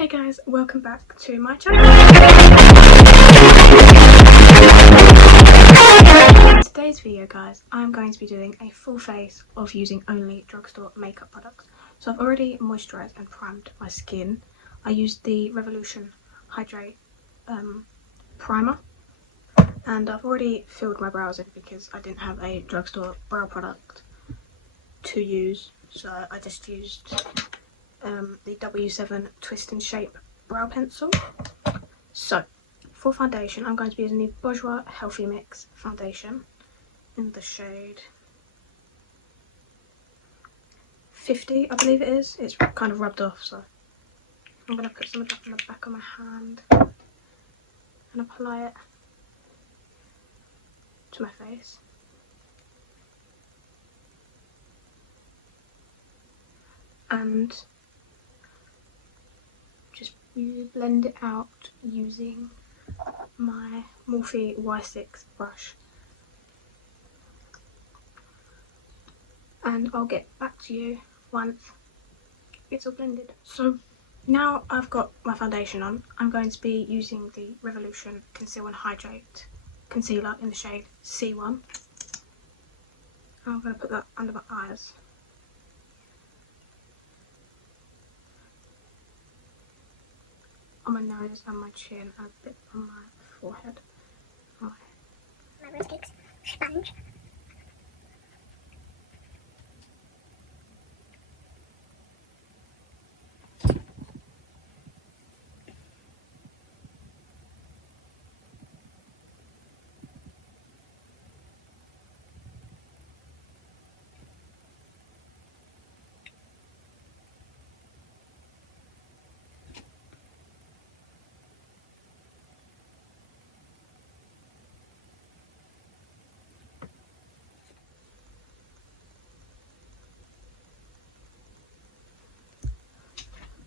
Hey guys, welcome back to my channel. In today's video guys, I'm going to be doing a full face of using only drugstore makeup products. So I've already moisturised and primed my skin. I used the Revolution Hydrate primer, and I've already filled my brows in because I didn't have a drugstore brow product to use, so I just used the W7 Twist and Shape brow pencil. So for foundation, I'm going to be using the Bourjois Healthy Mix foundation in the shade 50, I believe it is. It's kind of rubbed off, so I'm going to put some of that on the back of my hand and apply it to my face. And just blend it out using my Morphe Y6 brush. And I'll get back to you once it's all blended. So now I've got my foundation on, I'm going to be using the Revolution Conceal and Hydrate concealer in the shade C1. I'm going to put that under my eyes. On my nose and my chin and a bit on my forehead. My Rose Cakes sponge.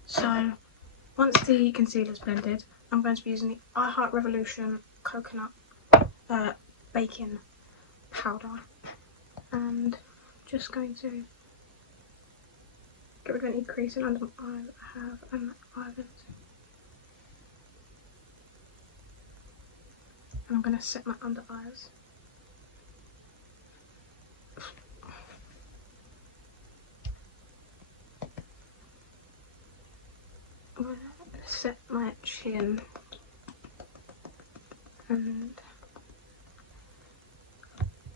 So once the concealer is blended, I'm going to be using the I Heart Revolution Coconut Baking Powder, and just going to get rid of any creasing under my eyes I have and my eyelids. And I'm going to set my under eyes. I'm going to set my chin and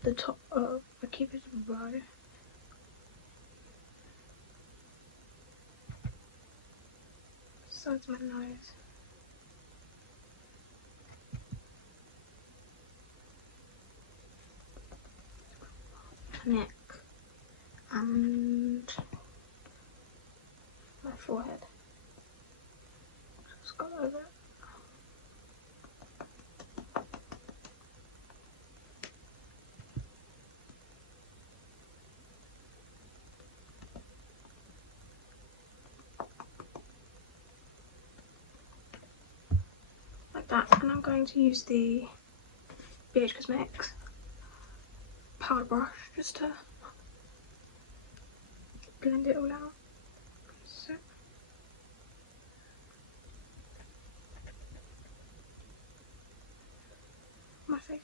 the top of the Cupid's bow. Sides of my nose. Neck and my forehead. Just go over it. Like that, and I'm going to use the BH Cosmetics powder brush just to blend it all out. So my face.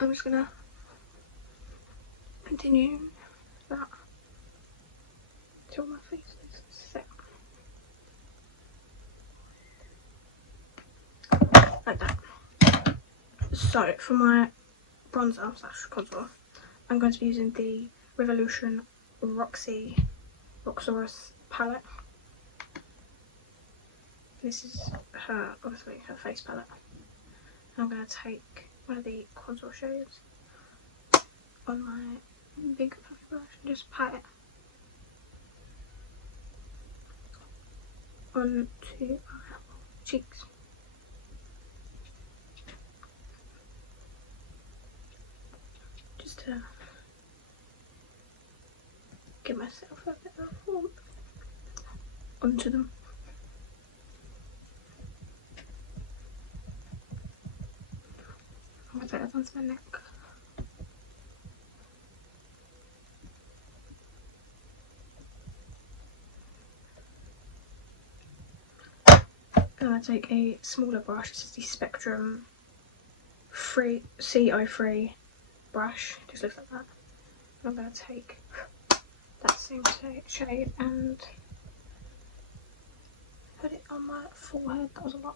I'm just gonna continue that till my face is set. Like that. So for my bronzer slash contour, I'm going to be using the Revolution Roxorous palette. This is her, obviously her face palette. And I'm going to take one of the contour shades on my big puffy brush and just pat it onto our cheeks. to give myself a bit of warmth onto them. I'm going to take that onto my neck. I'm going to take a smaller brush. This is the Spectrum CO3 brush. It just looks like that. I'm going to take that same shade and put it on my forehead. That was a lot.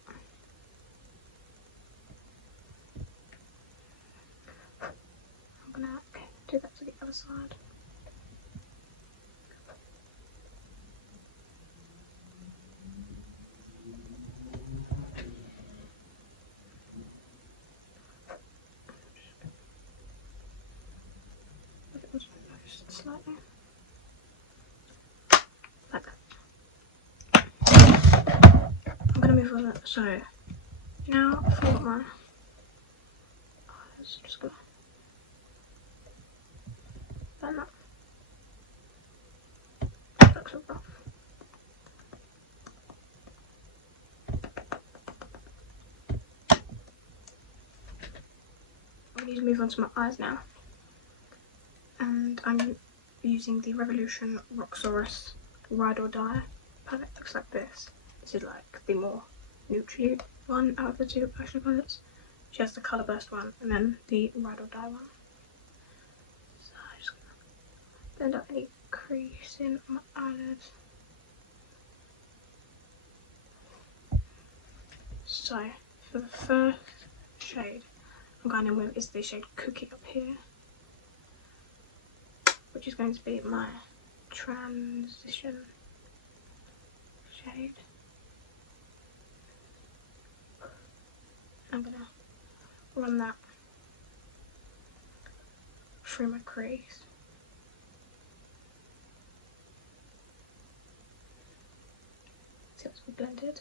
I'm going to do that to the other side. Slightly like that. I'm gonna move on. So now for my eyes, just gonna blend that. Looks so rough. I'm going to move on to my eyes now, and I'm using the Revolution Roxorus Ride or Die palette. Looks like this. This is like the more neutral one out of the two eyeshadow palettes. She has the Colour Burst one and then the Ride or Die one. So I'm just gonna blend out any crease in my eyelids. So for the first shade I'm going in with is the shade Cookie up here, which is going to be my transition shade. I'm going to run that through my crease. See what's blended.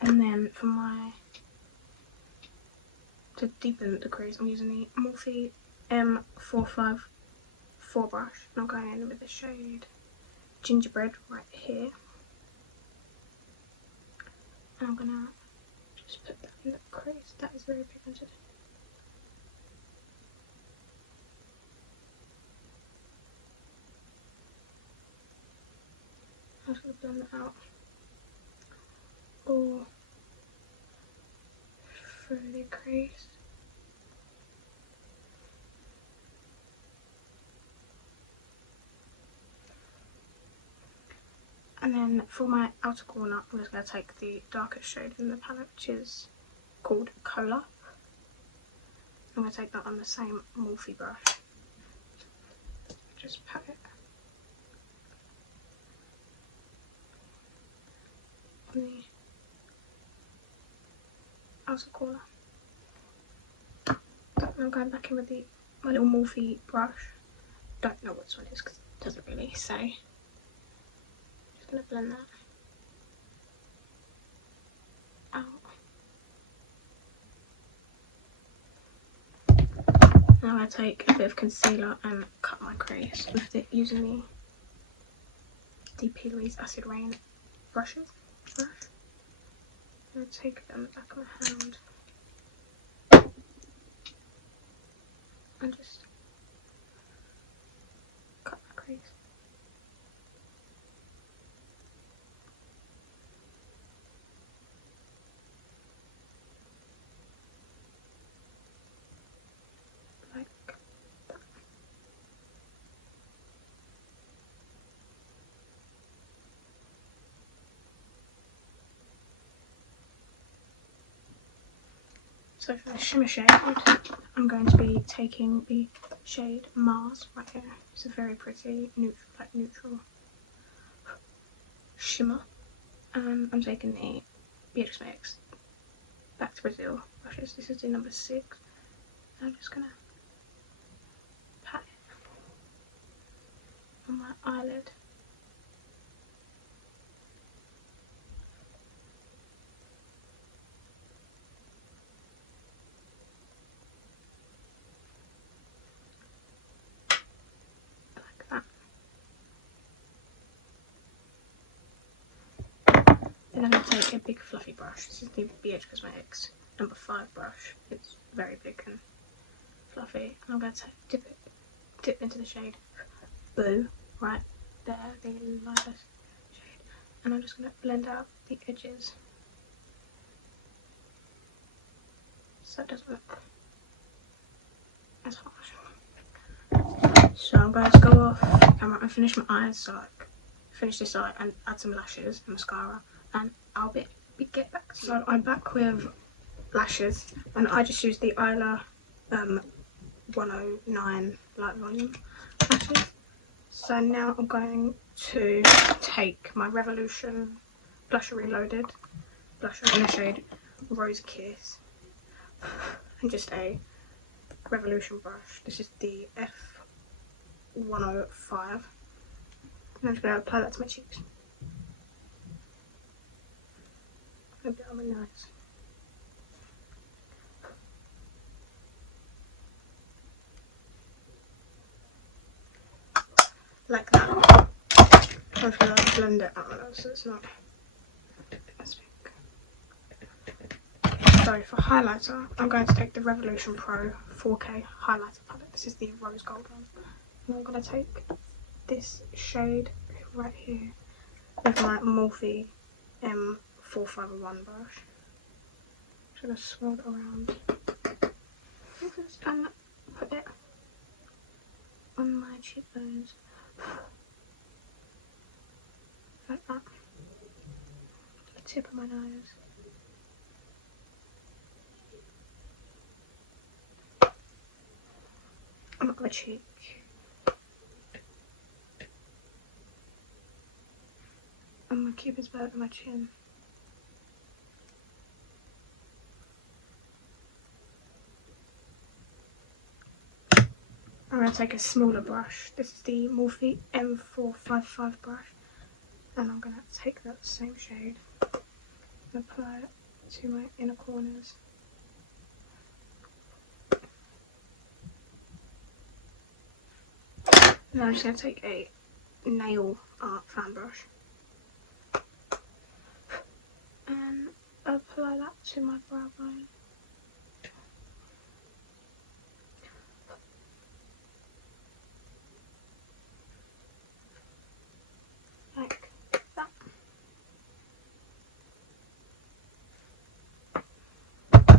And then for to deepen the crease, I'm using the Morphe M454 brush, and I'm going in with the shade Gingerbread right here. And I'm gonna just put that in the crease. That is very pigmented. I'm just gonna blend that out all through the crease. And then for my outer corner, I'm just going to take the darkest shade in the palette, which is called Cola. I'm going to take that on the same Morphe brush. Just pat it on the outer corner. And I'm going back in with my little Morphe brush. Don't know what this one is because it doesn't really say. Just going to blend that out. Now I'm going to take a bit of concealer and cut my crease with it using the P. Louise Acid Rain brush. I'm going to take it on the back of my hand and just cut my crease. Like that. So for the shimmer shade, I'm going to be taking the shade Mars right here. It's a very pretty neutral shimmer. I'm taking the Beatrice Mix Back to Brazil brushes. This is the number 6. I'm just gonna pat eyelid. Like that. Then I'm going to take a big fluffy brush. This is the BH Cosmetics number 5 brush. It's very big and fluffy. And I'm going to dip into the shade Boo, right there, the lightest shade. And I'm just going to blend out the edges so it doesn't look as harsh. So I'm going to go off camera and finish my eyes, so like finish this eye and add some lashes and mascara, and I'll get back to you. So I'm back with lashes, and I just used the Isla 109 light volume lashes. So now I'm going to take my Revolution Blusher Reloaded blusher in the shade Rose Kiss, and just a Revolution brush. This is the F105. And I'm just going to apply that to my cheeks. A bit on my nose. Like that. I'm just going to blend it out so it's not as big. So for highlighter, I'm going to take the Revolution Pro 4K highlighter palette. This is the rose gold one. And I'm going to take this shade right here with my Morphe M451 brush. I'm just going to swirl it around and put it on my cheekbones. Like that. The tip of my nose. And up my cheek. And my cupid's bow on my chin. I'm going to take a smaller brush. This is the Morphe M455 brush. And I'm going to take that same shade and apply it to my inner corners. Now I'm just going to take a nail art fan brush and apply that to my brow bone. Like that.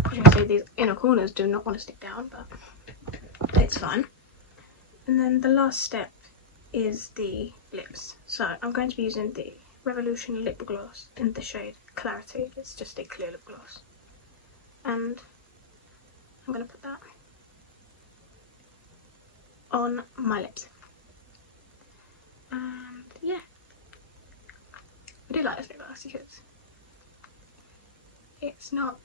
As you can see, these inner corners do not want to stick down, but it's fine. And then the last step is the lips. So I'm going to be using the Revolution lip gloss in the shade Clarity. It's just a clear lip gloss. And I'm going to put that on my lips. And yeah. I do like this lip gloss because it's not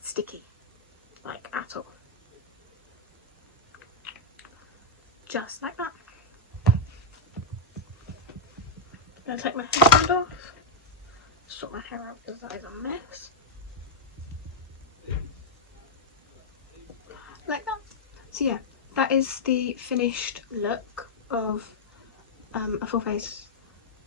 sticky, like at all. Just like that. I'm going to take my headband off, sort my hair out because that is a mess. Like that. So yeah, that is the finished look of a full face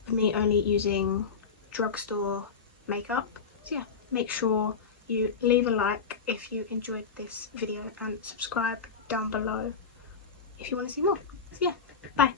of me only using Drugstore makeup. So yeah, make sure you leave a like if you enjoyed this video and subscribe down below if you want to see more. So yeah, bye.